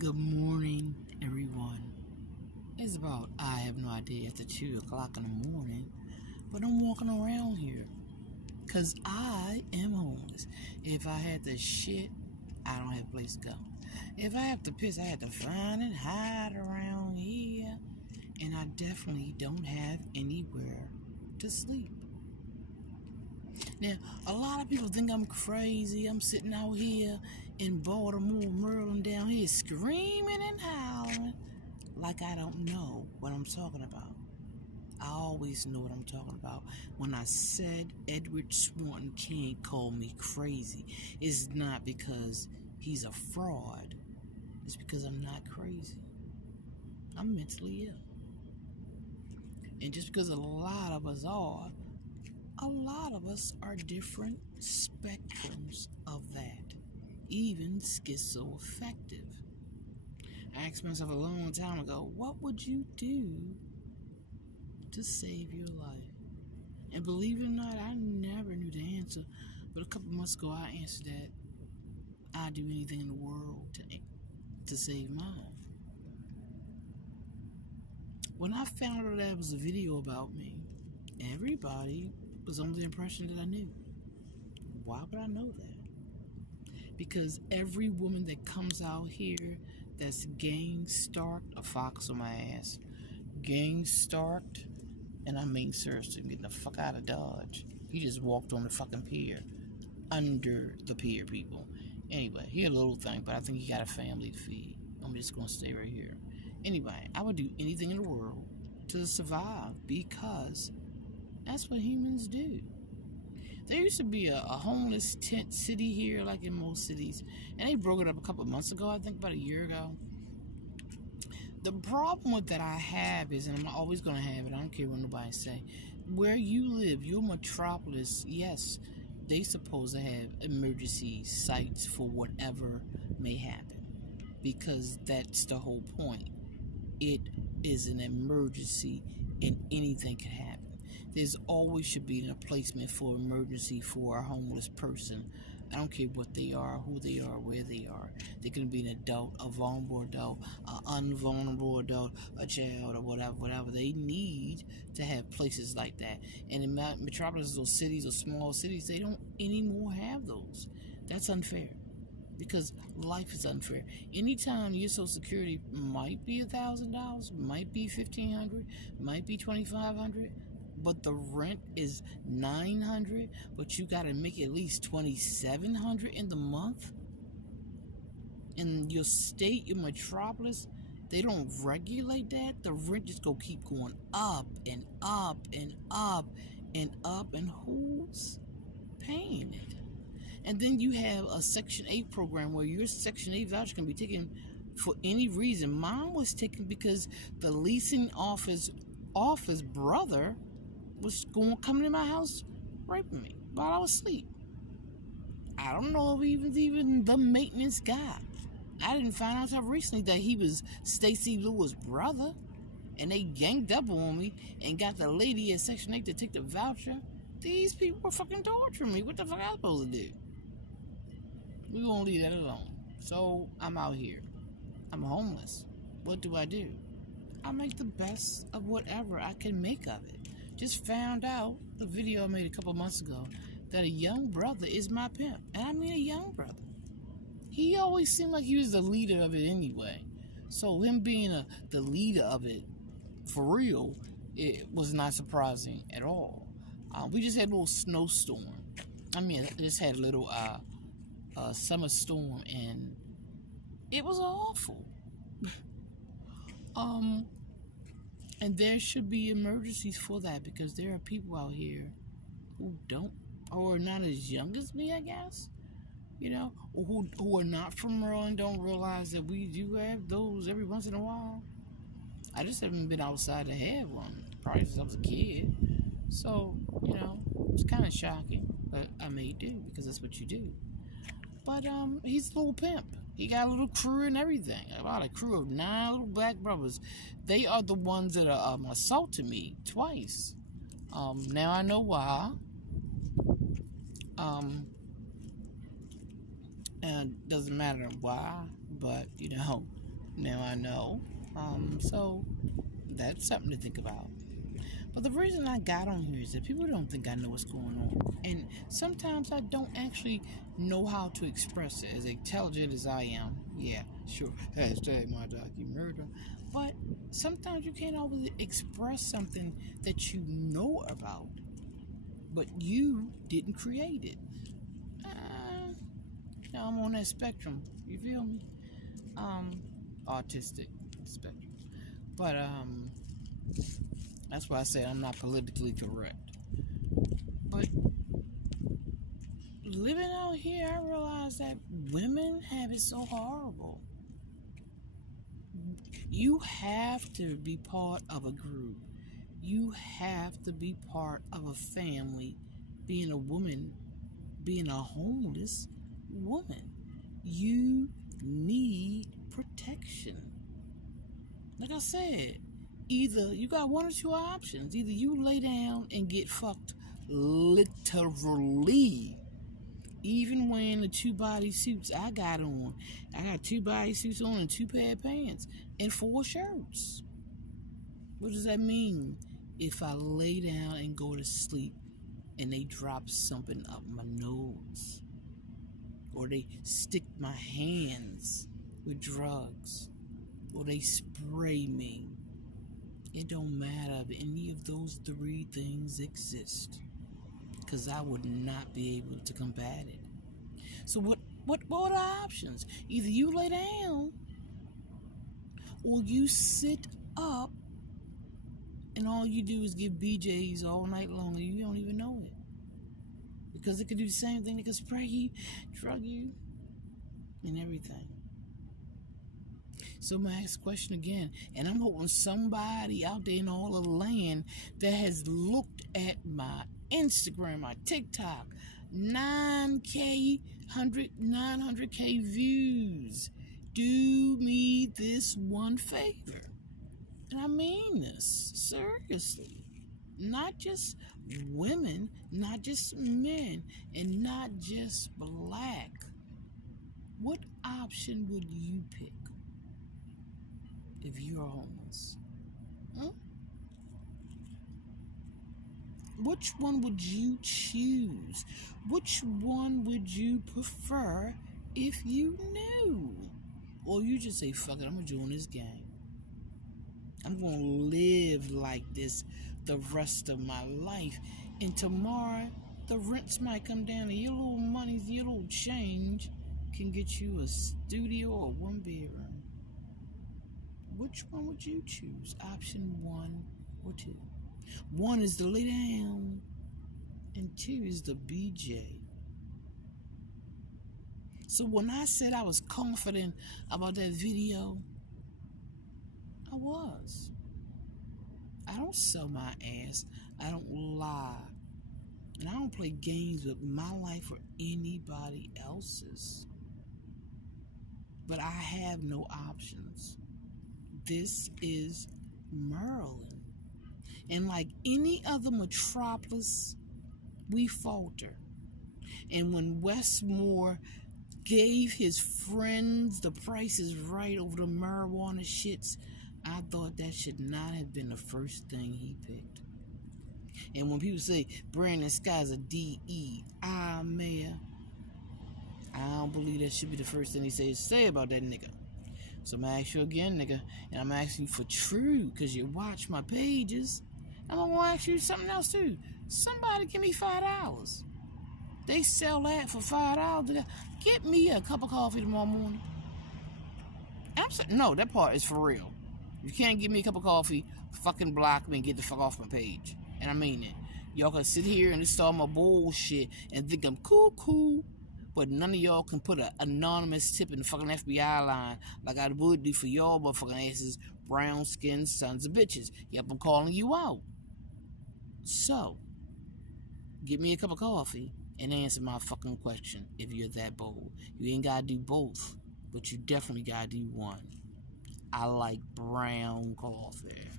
Good morning, everyone. It's about, I have no idea, after 2 o'clock in the morning, but I'm walking around here because I am homeless. If I had to shit, I don't have a place to go. If I have to piss, I have to find and hide around here, and I definitely don't have anywhere to sleep. Now, a lot of people think I'm crazy. I'm sitting out here in Baltimore, Maryland, down here screaming and howling like I don't know what I'm talking about. I always know what I'm talking about. When I said Edward Swanton can't call me crazy, it's not because he's a fraud. It's because I'm not crazy. I'm mentally ill. And just because a lot of us are different spectrums of that, even schizoaffective. I asked myself a long time ago, what would you do to save your life? And believe it or not, I never knew the answer, but a couple months ago I answered that I'd do anything in the world to save mine. When I found out that was a video about me, everybody was under the impression that I knew. Why would I know that? Because every woman that comes out here that's gang-stalked, a fox on my ass, gang-stalked, and I mean seriously, I'm getting the fuck out of Dodge. He just walked on the fucking pier, under the pier, people. Anyway, he a little thing, but I think he got a family to feed. I'm just gonna stay right here. Anyway, I would do anything in the world to survive because that's what humans do. There used to be a homeless tent city here, like in most cities, and they broke it up a couple of months ago, I think about a year ago. The problem with that I have is, and I'm always going to have it, I don't care what nobody say, where you live, your metropolis, yes, they supposed to have emergency sites for whatever may happen, because that's the whole point. It is an emergency and anything can happen. There's always should be a placement for emergency for a homeless person. I don't care what they are, who they are, where they are. They can be an adult, a vulnerable adult, an unvulnerable adult, a child, or whatever. They need to have places like that. And in metropolises or cities or small cities, they don't anymore have those. That's unfair. Because life is unfair. Anytime your Social Security might be $1,000, might be $1,500, might be $2,500, but the rent is $900, but you gotta make at least $2,700 in the month. In your state, your metropolis, they don't regulate that. The rent just go keep going up and up and up and up, and who's paying it? And then you have a Section 8 program where your Section 8 voucher can be taken for any reason. Mine was taken because the leasing office brother was coming to my house raping me while I was asleep. I don't know if he was even the maintenance guy. I didn't find out until recently that he was Stacy Lewis' brother, and they ganged up on me and got the lady at Section 8 to take the voucher. These people were fucking torturing me. What the fuck am I supposed to do? We won't leave that alone. So I'm out here. I'm homeless. What do? I make the best of whatever I can make of it. Just found out the video I made a couple months ago that a young brother is my pimp. And I mean a young brother. He always seemed like he was the leader of it anyway. So him being the leader of it, for real, it was not surprising at all. We just had a little snowstorm. I mean, I just had a little summer storm, and it was awful. And there should be emergencies for that, because there are people out here who are not as young as me, I guess, or who are not from Maryland, don't realize that we do have those every once in a while. I just haven't been outside to have one, probably since I was a kid. So, it's kind of shocking, but I may do, because that's what you do. But he's a little pimp. He got a little crew and everything. About a crew of 9 little black brothers. They are the ones that assaulted me twice. Now I know why. And it doesn't matter why, but Now I know. So that's something to think about. But the reason I got on here is that people don't think I know what's going on. And sometimes I don't actually know how to express it. As intelligent as I am, yeah, sure, hashtag my docu-murder. But sometimes you can't always express something that you know about, but you didn't create it. Now I'm on that spectrum. You feel me? Autistic spectrum. But that's why I say I'm not politically correct. But living out here, I realize that women have it so horrible. You have to be part of a group. You have to be part of a family. Being a woman, being a homeless woman, you need protection. Like I said, either you got one or two options. Either you lay down and get fucked literally. Even wearing the 2 bodysuits I got on. I got 2 bodysuits on and 2 pair of pants and 4 shirts. What does that mean? If I lay down and go to sleep and they drop something up my nose, or they stick my hands with drugs, or they spray me, it don't matter if any of those 3 things exist, because I would not be able to combat it. So what are the options? Either you lay down or you sit up and all you do is give BJs all night long and you don't even know it. Because it could do the same thing. It could spray you, drug you, and everything. So I'm going to ask the question again, and I'm hoping somebody out there in all of the land that has looked at my Instagram, my TikTok, 900K views. Do me this one favor. And I mean this, seriously. Not just women, not just men, and not just black. What option would you pick if you're homeless? Which one would you choose? Which one would you prefer if you knew? Or you just say, fuck it, I'm going to join this gang. I'm going to live like this the rest of my life. And tomorrow, the rents might come down and your little money, your little change can get you a studio or 1 bedroom. Which one would you choose? Option 1 or 2? 1 is the lay down, and 2 is the BJ. So when I said I was confident about that video, I was. I don't sell my ass. I don't lie. And I don't play games with my life or anybody else's. But I have no options. This is Maryland. And like any other metropolis, we falter. And when Westmore gave his friends the Price is Right over the marijuana shits, I thought that should not have been the first thing he picked. And when people say Brandon Scott's a DEI mayor, I don't believe that should be the first thing he say about that nigga. So I'm going to ask you again, nigga, and I'm asking you for true, because you watch my pages. I'm going to ask you something else, too. Somebody give me $5. They sell that for $5. Get me a cup of coffee tomorrow morning. No, that part is for real. If you can't give me a cup of coffee, fucking block me and get the fuck off my page. And I mean it. Y'all can sit here and start my bullshit and think I'm cool, but none of y'all can put an anonymous tip in the fucking FBI line like I would do for y'all motherfucking asses, brown-skinned sons of bitches. Yep, I'm calling you out. So, get me a cup of coffee and answer my fucking question if you're that bold. You ain't gotta do both, but you definitely gotta do one. I like brown coffee.